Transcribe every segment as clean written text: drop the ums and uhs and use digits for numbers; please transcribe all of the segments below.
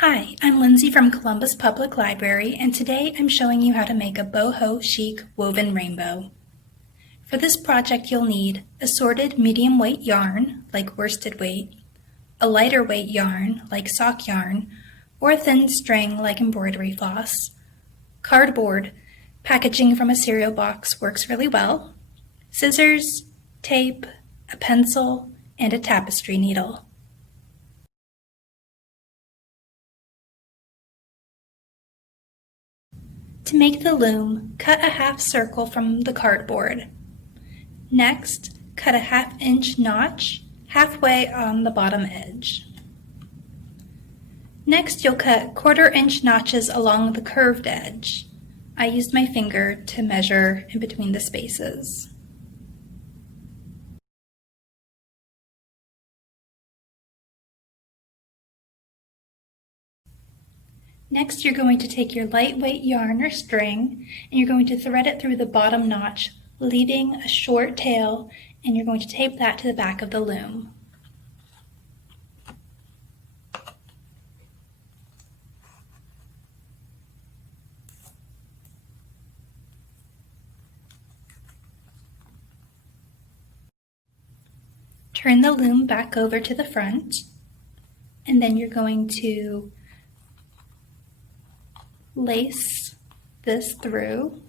Hi, I'm Lindsay from Columbus Public Library, and today I'm showing you how to make a Boho Chic woven rainbow. For this project you'll need assorted medium weight yarn, like worsted weight, a lighter weight yarn, like sock yarn, or a thin string, like embroidery floss, cardboard, packaging from a cereal box works really well, scissors, tape, a pencil, and a tapestry needle. To make the loom, cut a half circle from the cardboard. Next, cut a 1/2 inch notch halfway on the bottom edge. Next, you'll cut 1/4 inch notches along the curved edge. I used my finger to measure in between the spaces. Next, you're going to take your lightweight yarn or string and you're going to thread it through the bottom notch, leaving a short tail, and you're going to tape that to the back of the loom. Turn the loom back over to the front, and then you're going to lace this through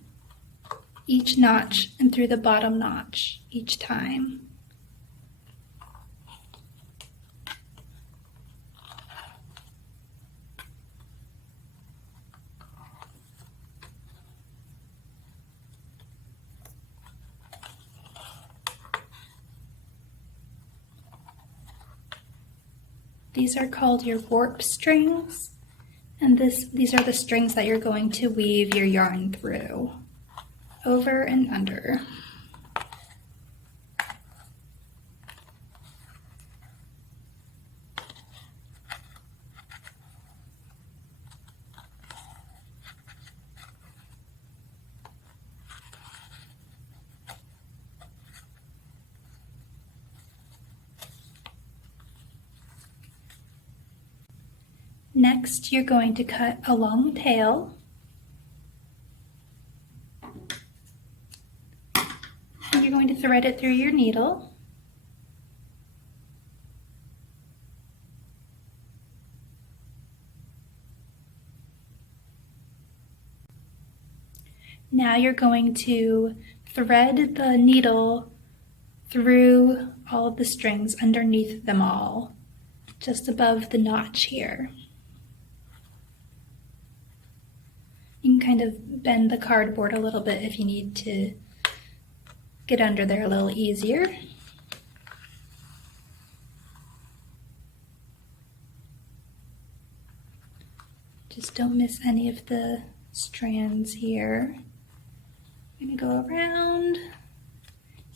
each notch and through the bottom notch each time. These are called your warp strings, and these are the strings that you're going to weave your yarn through, over and under. Next, you're going to cut a long tail and you're going to thread it through your needle. Now you're going to thread the needle through all of the strings underneath them all, just above the notch here. You can kind of bend the cardboard a little bit if you need to get under there a little easier. Just don't miss any of the strands here. I'm going to go around,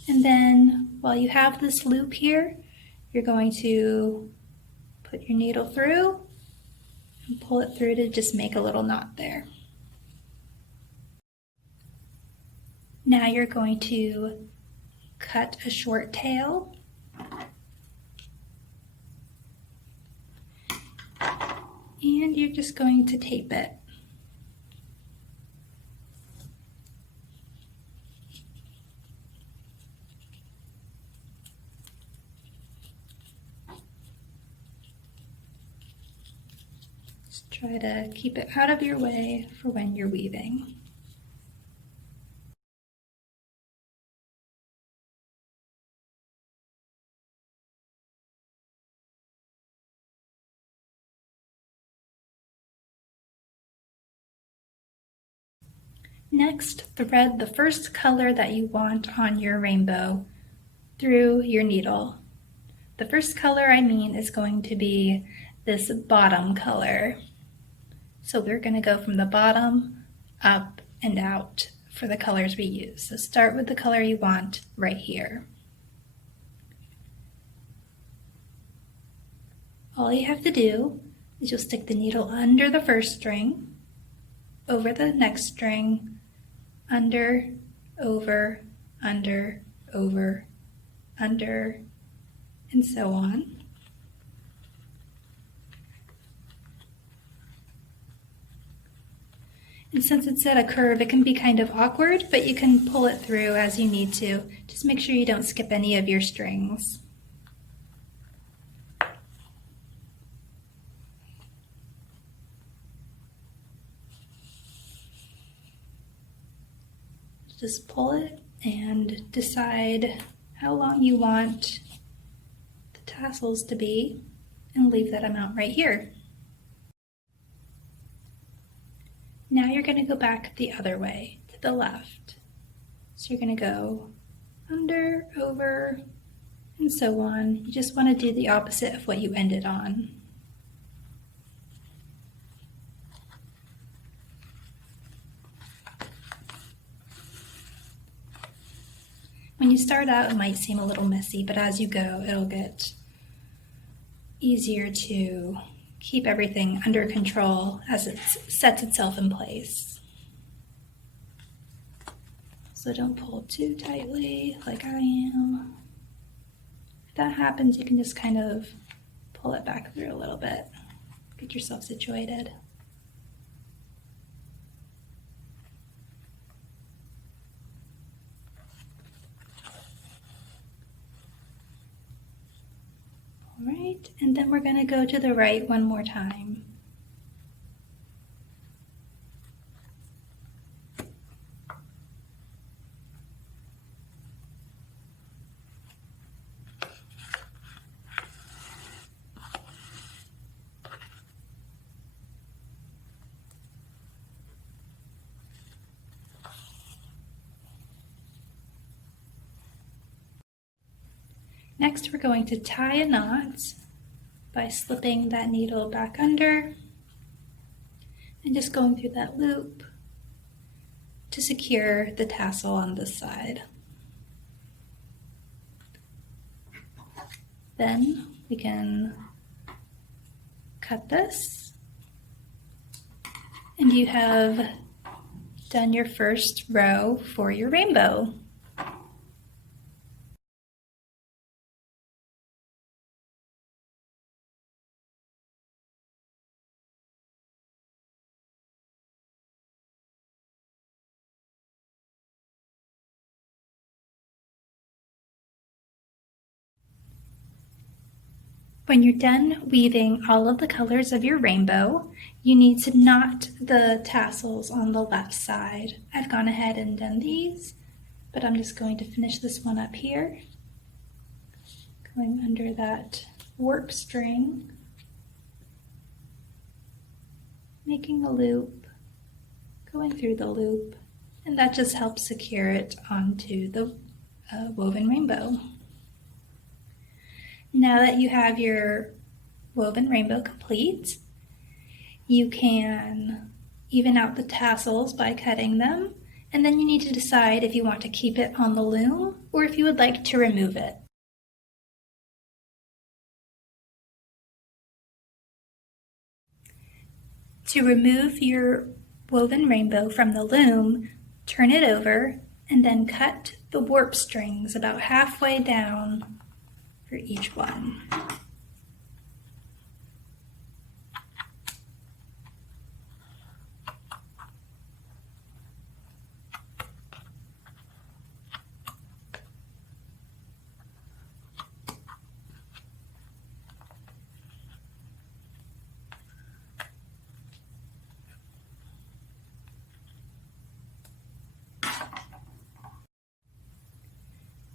and then while you have this loop here, you're going to put your needle through and pull it through to just make a little knot there. Now you're going to cut a short tail and you're just going to tape it. Just try to keep it out of your way for when you're weaving. Next, thread the first color that you want on your rainbow through your needle. The first color I mean is going to be this bottom color. So we're going to go from the bottom up and out for the colors we use. So start with the color you want right here. All you have to do is you'll stick the needle under the first string, over the next string, under, over, under, over, under, and so on. And since it's at a curve, it can be kind of awkward, but you can pull it through as you need to. Just make sure you don't skip any of your strings. Just pull it and decide how long you want the tassels to be and leave that amount right here. Now you're going to go back the other way, to the left. So you're going to go under, over, and so on. You just want to do the opposite of what you ended on. When you start out, it might seem a little messy, but as you go, it'll get easier to keep everything under control as it sets itself in place. So don't pull too tightly like I am. If that happens, you can just kind of pull it back through a little bit. Get yourself situated. All right, and then we're going to go to the right one more time. Next, we're going to tie a knot by slipping that needle back under and just going through that loop to secure the tassel on this side. Then we can cut this, and you have done your first row for your rainbow. When you're done weaving all of the colors of your rainbow, you need to knot the tassels on the left side. I've gone ahead and done these, but I'm just going to finish this one up here. Going under that warp string, making a loop, going through the loop, and that just helps secure it onto the woven rainbow. Now that you have your woven rainbow complete, you can even out the tassels by cutting them, and then you need to decide if you want to keep it on the loom or if you would like to remove it. To remove your woven rainbow from the loom, turn it over and then cut the warp strings about halfway down for each one.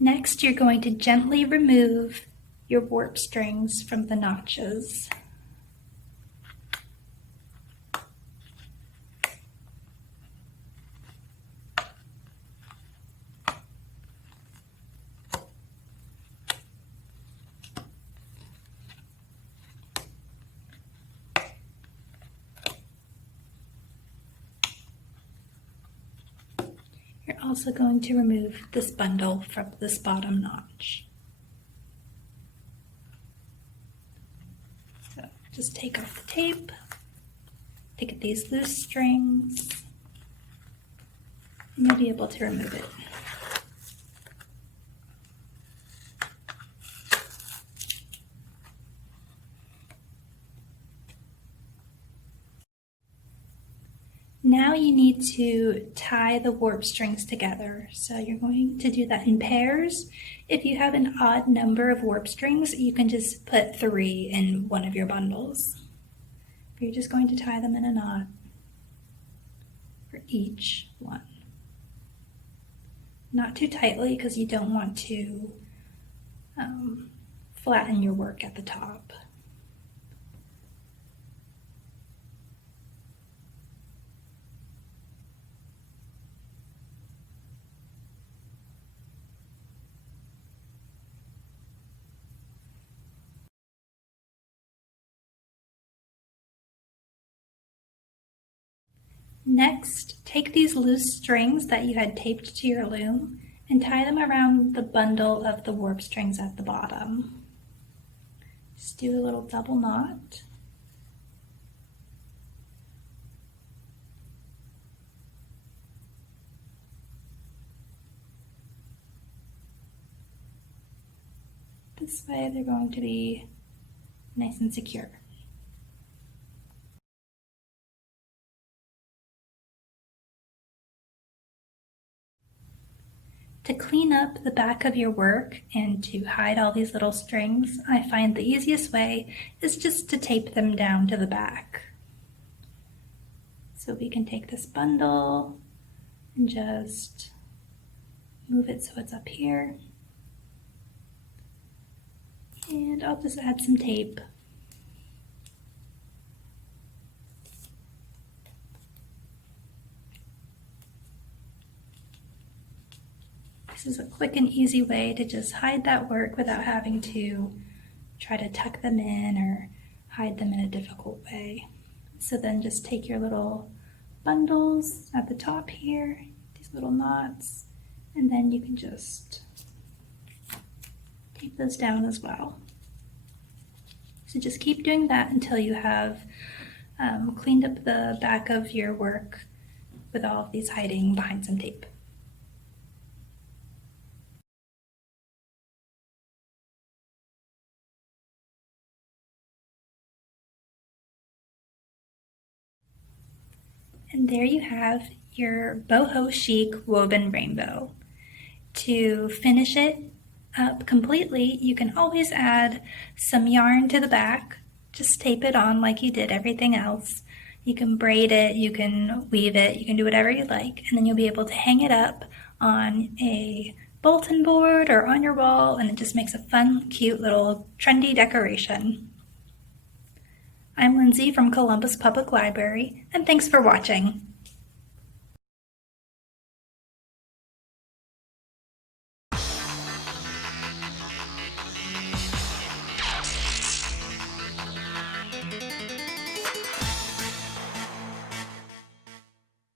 Next, you're going to gently remove your warp strings from the notches. You're also going to remove this bundle from this bottom notch. So just take off the tape, pick at these loose strings, and you'll be able to remove it. Now you need to tie the warp strings together. So you're going to do that in pairs. If you have an odd number of warp strings, you can just put 3 in one of your bundles. You're just going to tie them in a knot for each one. Not too tightly because you don't want to flatten your work at the top. Next, take these loose strings that you had taped to your loom and tie them around the bundle of the warp strings at the bottom. Just do a little double knot. This way they're going to be nice and secure. To clean up the back of your work and to hide all these little strings, I find the easiest way is just to tape them down to the back. So we can take this bundle and just move it so it's up here. And I'll just add some tape. This is a quick and easy way to just hide that work without having to try to tuck them in or hide them in a difficult way. So then just take your little bundles at the top here, these little knots, and then you can just tape those down as well. So just keep doing that until you have cleaned up the back of your work with all of these hiding behind some tape. And there you have your Boho Chic woven rainbow. To finish it up completely, you can always add some yarn to the back. Just tape it on like you did everything else. You can braid it, you can weave it, you can do whatever you like, and then you'll be able to hang it up on a bulletin board or on your wall, and it just makes a fun, cute little trendy decoration. I'm Lindsay from Columbus Public Library, and thanks for watching.